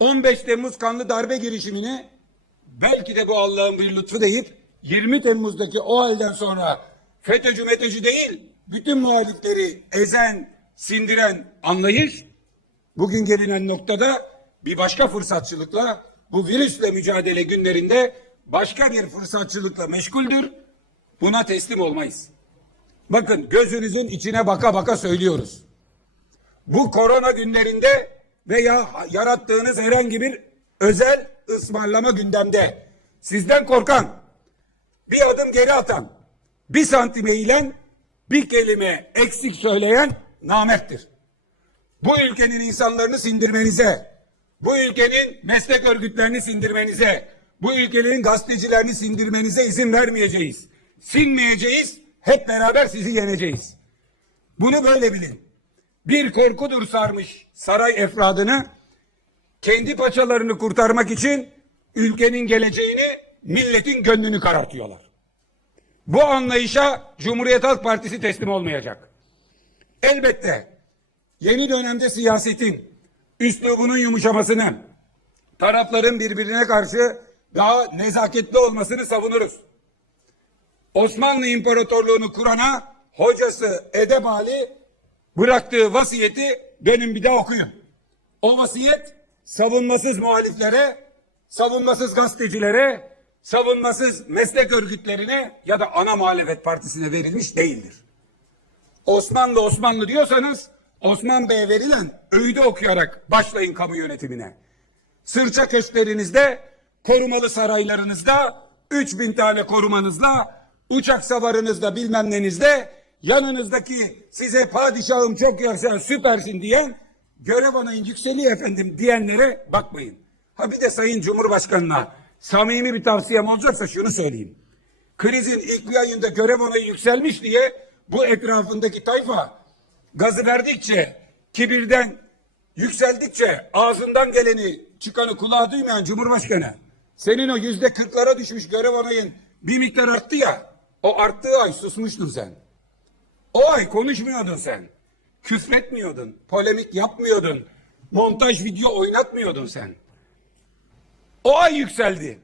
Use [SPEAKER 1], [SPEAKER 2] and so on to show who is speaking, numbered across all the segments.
[SPEAKER 1] 15 Temmuz kanlı darbe girişimini belki de bu Allah'ın bir lütfu deyip 20 Temmuz'daki o halden sonra FETÖ'cü METÖ'cü değil bütün muhalifleri ezen, sindiren anlayış bugün gelinen noktada bir başka fırsatçılıkla bu virüsle mücadele günlerinde başka bir fırsatçılıkla meşguldür. Buna teslim olmayız. Bakın gözünüzün içine baka baka söylüyoruz. Bu korona günlerinde veya yarattığınız herhangi bir özel ısmarlama gündemde sizden korkan, bir adım geri atan, bir santim eğilen, bir kelime eksik söyleyen namerttir. Bu ülkenin insanlarını sindirmenize, bu ülkenin meslek örgütlerini sindirmenize, bu ülkenin gazetecilerini sindirmenize izin vermeyeceğiz. Sinmeyeceğiz, hep beraber sizi yeneceğiz. Bunu böyle bilin. Bir korkudur sarmış saray efradını, kendi paçalarını kurtarmak için ülkenin geleceğini, milletin gönlünü karartıyorlar. Bu anlayışa Cumhuriyet Halk Partisi teslim olmayacak. Elbette yeni dönemde siyasetin üslubunun yumuşamasını, tarafların birbirine karşı daha nezaketli olmasını savunuruz. Osmanlı İmparatorluğunu kurana hocası Edebali bıraktığı vasiyeti benim bir daha okuyun. O vasiyet savunmasız muhaliflere, savunmasız gazetecilere, savunmasız meslek örgütlerine ya da ana muhalefet partisine verilmiş değildir. Osmanlı Osmanlı diyorsanız Osman Bey'e verilen öğüdü okuyarak başlayın kamu yönetimine. Sırça köşklerinizde, korumalı saraylarınızda, 3000 tane korumanızla, uçak savarınızda bilmem nenizde, yanınızdaki size padişahım çok yaşa süpersin diyen, görev onayın yükseliyor efendim diyenlere bakmayın. Ha bir de Sayın Cumhurbaşkanı'na samimi bir tavsiyem olacaksa şunu söyleyeyim. Krizin ilk bir ayında görev onayı yükselmiş diye bu etrafındaki tayfa gazı verdikçe, kibirden yükseldikçe ağzından geleni çıkanı kulağa duymayan Cumhurbaşkanı senin o yüzde kırklara düşmüş görev onayın bir miktar arttı ya o arttığı ay susmuştun sen. O ay konuşmuyordun sen. Küfretmiyordun, polemik yapmıyordun, montaj video oynatmıyordun sen. O ay yükseldi.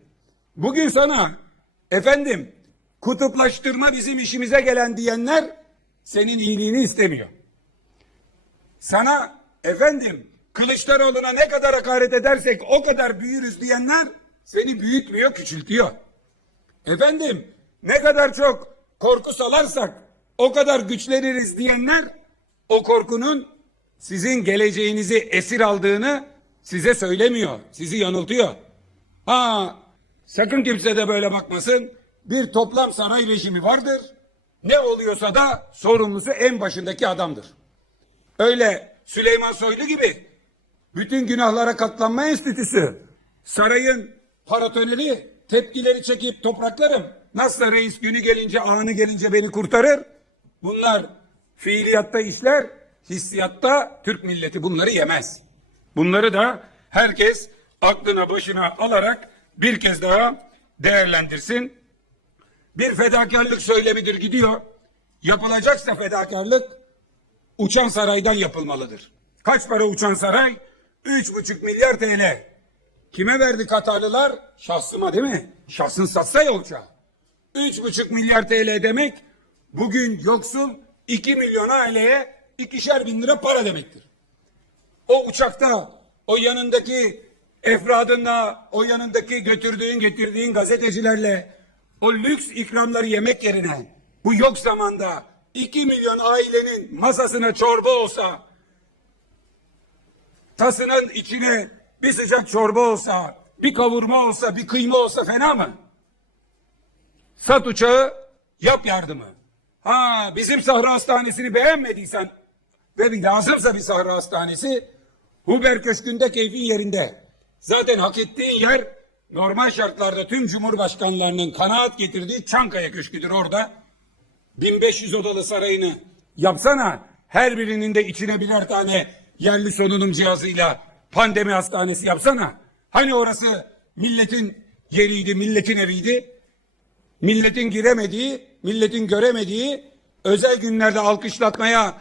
[SPEAKER 1] Bugün sana efendim kutuplaştırma bizim işimize gelen diyenler senin iyiliğini istemiyor. Sana efendim Kılıçdaroğlu'na ne kadar hakaret edersek o kadar büyürüz diyenler seni büyütmüyor, küçültüyor. Efendim ne kadar çok korku salarsak o kadar güçleniriz diyenler o korkunun sizin geleceğinizi esir aldığını size söylemiyor. Sizi yanıltıyor. Ha sakın kimse de böyle bakmasın. Bir toplam saray rejimi vardır. Ne oluyorsa da sorumlusu en başındaki adamdır. Öyle Süleyman Soylu gibi bütün günahlara katlanma enstitüsü sarayın paratöneli tepkileri çekip topraklarım nasıl reis günü gelince anı gelince beni kurtarır bunlar fiiliyatta işler hissiyatta Türk milleti bunları yemez. Bunları da herkes aklına başına alarak bir kez daha değerlendirsin. Bir fedakarlık söylemidir gidiyor. Yapılacaksa fedakarlık uçan saraydan yapılmalıdır. Kaç para uçan saray? Üç buçuk milyar TL. Kime verdi Katarlılar? Şahsıma değil mi? Şahsın satsa ya uçağı. Üç buçuk milyar TL demek bugün yoksul iki milyon aileye ikişer bin lira para demektir. O uçakta o yanındaki efradınla, o yanındaki götürdüğün getirdiğin gazetecilerle o lüks ikramları yemek yerine bu yok zamanda 2 milyon ailenin masasına çorba olsa tasının içine bir sıcak çorba olsa, bir kavurma olsa, bir kıyma olsa fena mı? Sat uçağı, yap yardımı. Ha bizim Sahra Hastanesi'ni beğenmediysen ve lazımsa bir Sahra Hastanesi Huber Köşkü'nde keyfin yerinde. Zaten hak ettiğin yer normal şartlarda tüm cumhurbaşkanlarının kanaat getirdiği Çankaya Köşkü'dür orada. 1500 odalı sarayını yapsana. Her birinin de içine birer tane yerli solunum cihazıyla pandemi hastanesi yapsana. Hani orası milletin yeriydi, milletin eviydi. Milletin giremediği, milletin göremediği özel günlerde alkışlatmaya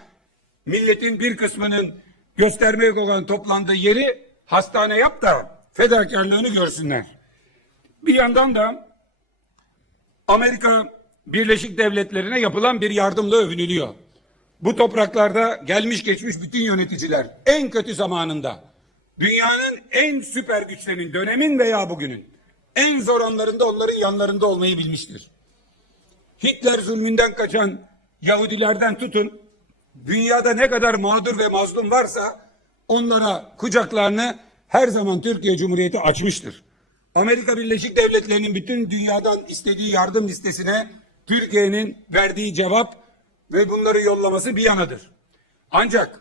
[SPEAKER 1] milletin bir kısmının göstermeye kokan toplandığı yeri hastane yap da fedakarlığını görsünler. Bir yandan da Amerika Birleşik Devletleri'ne yapılan bir yardımla övünülüyor. Bu topraklarda gelmiş geçmiş bütün yöneticiler en kötü zamanında dünyanın en süper güçlerinin dönemin veya bugünün en zor anlarında onların yanlarında olmayı bilmiştir. Hitler zulmünden kaçan Yahudilerden tutun dünyada ne kadar mağdur ve mazlum varsa onlara kucaklarını her zaman Türkiye Cumhuriyeti açmıştır. Amerika Birleşik Devletleri'nin bütün dünyadan istediği yardım listesine Türkiye'nin verdiği cevap ve bunları yollaması bir yanadır. Ancak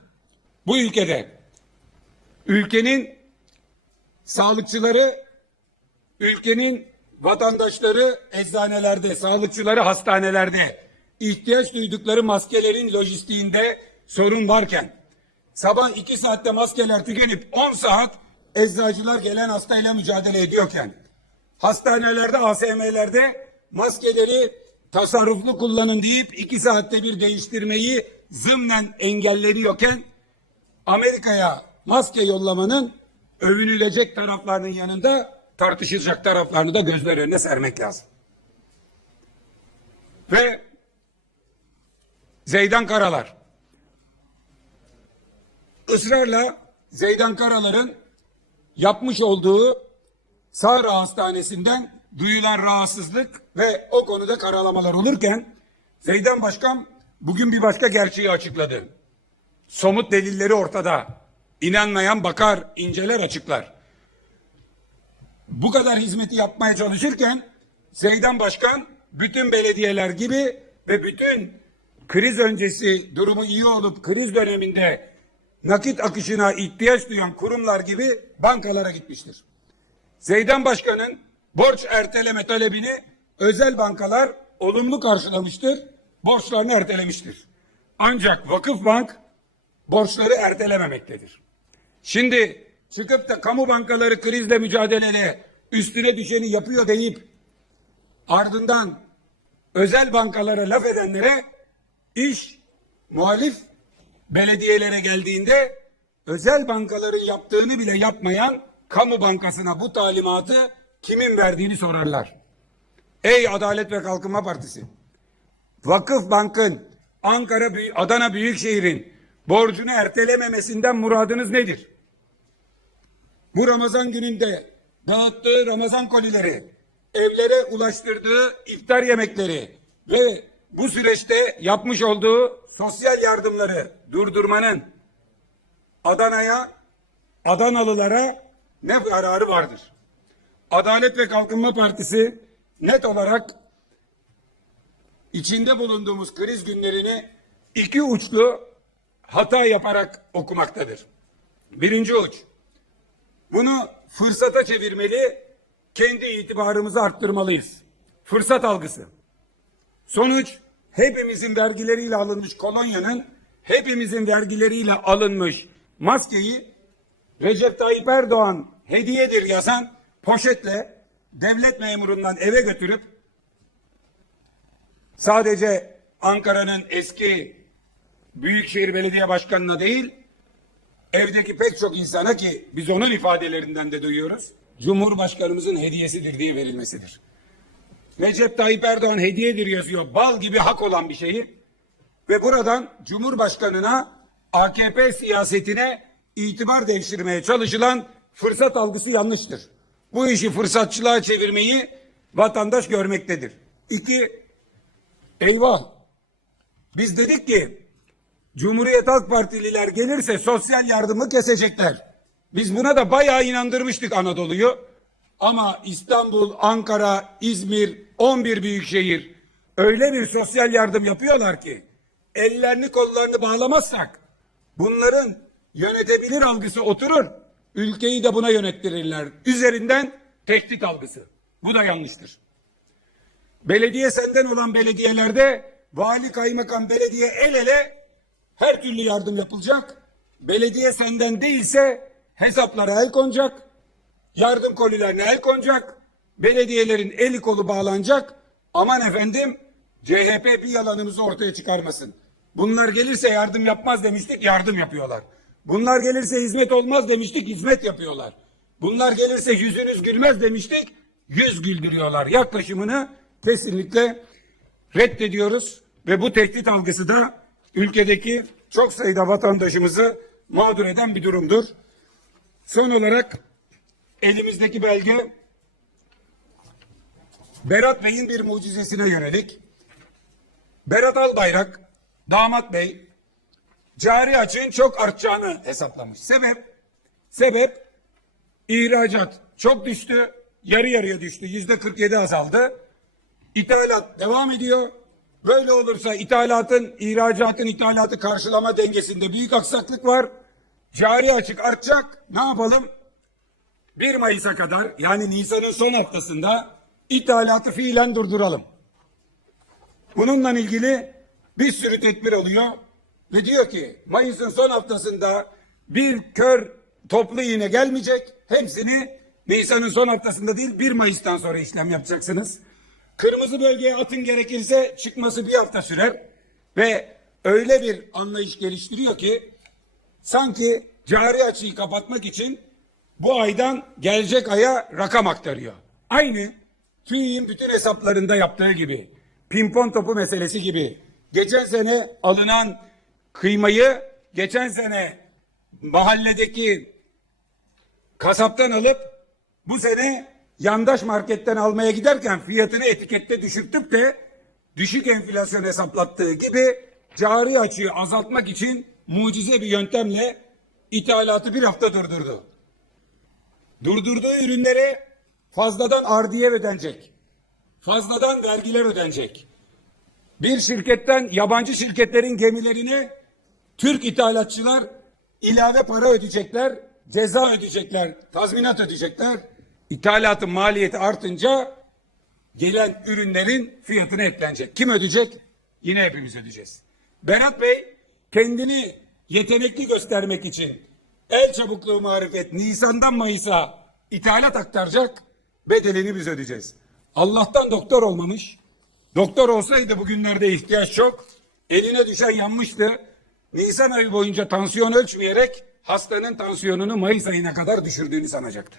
[SPEAKER 1] bu ülkede ülkenin sağlıkçıları, ülkenin vatandaşları eczanelerde, sağlıkçıları hastanelerde ihtiyaç duydukları maskelerin lojistiğinde sorun varken sabah iki saatte maskeler tükenip 10 saat eczacılar gelen hastayla mücadele ediyorken hastanelerde, ASM'lerde maskeleri tasarruflu kullanın deyip iki saatte bir değiştirmeyi zımnen engelleniyorken Amerika'ya maske yollamanın övünülecek taraflarının yanında tartışılacak taraflarını da gözler önüne sermek lazım. Ve Zeydan Karalar ısrarla Zeydan Karalar'ın yapmış olduğu Sağra Hastanesi'nden duyulan rahatsızlık ve o konuda karalamalar olurken Zeydan Başkan bugün bir başka gerçeği açıkladı. Somut delilleri ortada. İnanmayan bakar, inceler, açıklar. Bu kadar hizmeti yapmaya çalışırken Zeydan Başkan bütün belediyeler gibi ve bütün kriz öncesi durumu iyi olup kriz döneminde nakit akışına ihtiyaç duyan kurumlar gibi bankalara gitmiştir. Zeydan Başkan'ın borç erteleme talebini özel bankalar olumlu karşılamıştır, borçlarını ertelemiştir. Ancak Vakıfbank borçları ertelememektedir. Şimdi çıkıp da kamu bankaları krizle mücadelele üstüne düşeni yapıyor deyip ardından özel bankalara laf edenlere iş muhalif belediyelere geldiğinde özel bankaların yaptığını bile yapmayan kamu bankasına bu talimatı kimin verdiğini sorarlar. Ey Adalet ve Kalkınma Partisi! Vakıf Bank'ın Ankara, Adana Büyükşehir'in borcunu ertelememesinden muradınız nedir? Bu Ramazan gününde dağıttığı Ramazan kolileri, evlere ulaştırdığı iftar yemekleri ve bu süreçte yapmış olduğu sosyal yardımları durdurmanın Adana'ya, Adanalılara ne kararı vardır? Adalet ve Kalkınma Partisi net olarak içinde bulunduğumuz kriz günlerini iki uçlu hata yaparak okumaktadır. Birinci uç, bunu fırsata çevirmeli, kendi itibarımızı arttırmalıyız. Fırsat algısı. Sonuç, hepimizin vergileriyle alınmış kolonyanın, hepimizin vergileriyle alınmış maskeyi Recep Tayyip Erdoğan hediyedir yazan poşetle devlet memurundan eve götürüp sadece Ankara'nın eski Büyükşehir Belediye Başkanı'na değil, evdeki pek çok insana ki biz onun ifadelerinden de duyuyoruz, Cumhurbaşkanımızın hediyesidir diye verilmesidir. Recep Tayyip Erdoğan hediyedir yazıyor, bal gibi hak olan bir şeyi ve buradan Cumhurbaşkanına AKP siyasetine itibar devşirmeye çalışılan fırsat algısı yanlıştır. Bu işi fırsatçılığa çevirmeyi vatandaş görmektedir. İki, eyvah biz dedik ki Cumhuriyet Halk Partililer gelirse sosyal yardımı kesecekler. Biz buna da bayağı inandırmıştık Anadolu'yu. Ama İstanbul, Ankara, İzmir, 11 büyük şehir öyle bir sosyal yardım yapıyorlar ki ellerini kollarını bağlamazsak bunların yönetebilir algısı oturur. Ülkeyi de buna yönettirirler. Üzerinden tehdit algısı. Bu da yanlıştır. Belediye senden olan belediyelerde vali, kaymakam, belediye el ele her türlü yardım yapılacak. Belediye senden değilse hesaplara el konacak. Yardım kolilerine el konacak. Belediyelerin eli kolu bağlanacak. Aman efendim CHP bir yalanımızı ortaya çıkarmasın. Bunlar gelirse yardım yapmaz demiştik yardım yapıyorlar. Bunlar gelirse hizmet olmaz demiştik, hizmet yapıyorlar. Bunlar gelirse yüzünüz gülmez demiştik, yüz güldürüyorlar. Yaklaşımını kesinlikle reddediyoruz ve bu tehdit algısı da ülkedeki çok sayıda vatandaşımızı mağdur eden bir durumdur. Son olarak elimizdeki belge Berat Bey'in bir mucizesine yönelik. Berat Albayrak, damat bey, cari açığın çok artacağını hesaplamış. Sebep, sebep ihracat çok düştü, yarı yarıya düştü, yüzde 47 azaldı. İthalat devam ediyor. Böyle olursa ithalatın, ihracatın ithalatı karşılama dengesinde büyük aksaklık var. Cari açık artacak. Ne yapalım? 1 Mayıs'a kadar yani Nisan'ın son haftasında ithalatı fiilen durduralım. Bununla ilgili bir sürü tedbir alıyor ve diyor ki Mayıs'ın son haftasında bir kör toplu iğne gelmeyecek. Hepsini Nisan'ın son haftasında değil 1 Mayıs'tan sonra işlem yapacaksınız. Kırmızı bölgeye atın gerekirse çıkması bir hafta sürer ve öyle bir anlayış geliştiriyor ki sanki cari açıyı kapatmak için bu aydan gelecek aya rakam aktarıyor. Aynı TÜİ'nin bütün hesaplarında yaptığı gibi, pimpon topu meselesi gibi, geçen sene alınan kıymayı geçen sene mahalledeki kasaptan alıp bu sene yandaş marketten almaya giderken fiyatını etikette düşürtüp de düşük enflasyon hesaplattığı gibi cari açığı azaltmak için mucize bir yöntemle ithalatı bir hafta durdurdu. Durdurduğu ürünlere fazladan ardiye ödenecek. Fazladan vergiler ödenecek. Bir şirketten yabancı şirketlerin gemilerine Türk ithalatçılar ilave para ödeyecekler, ceza ödeyecekler, tazminat ödeyecekler. İthalatın maliyeti artınca gelen ürünlerin fiyatına eklenecek. Kim ödeyecek? Yine hepimiz ödeyeceğiz. Berat Bey kendini yetenekli göstermek için el çabukluğu marifet Nisan'dan Mayıs'a ithalat aktaracak bedelini biz ödeyeceğiz. Allah'tan doktor olmamış. Doktor olsaydı bugünlerde ihtiyaç çok. Eline düşen yanmıştı. Nisan ayı boyunca tansiyon ölçmeyerek hastanın tansiyonunu Mayıs ayına kadar düşürdüğünü sanacaktı.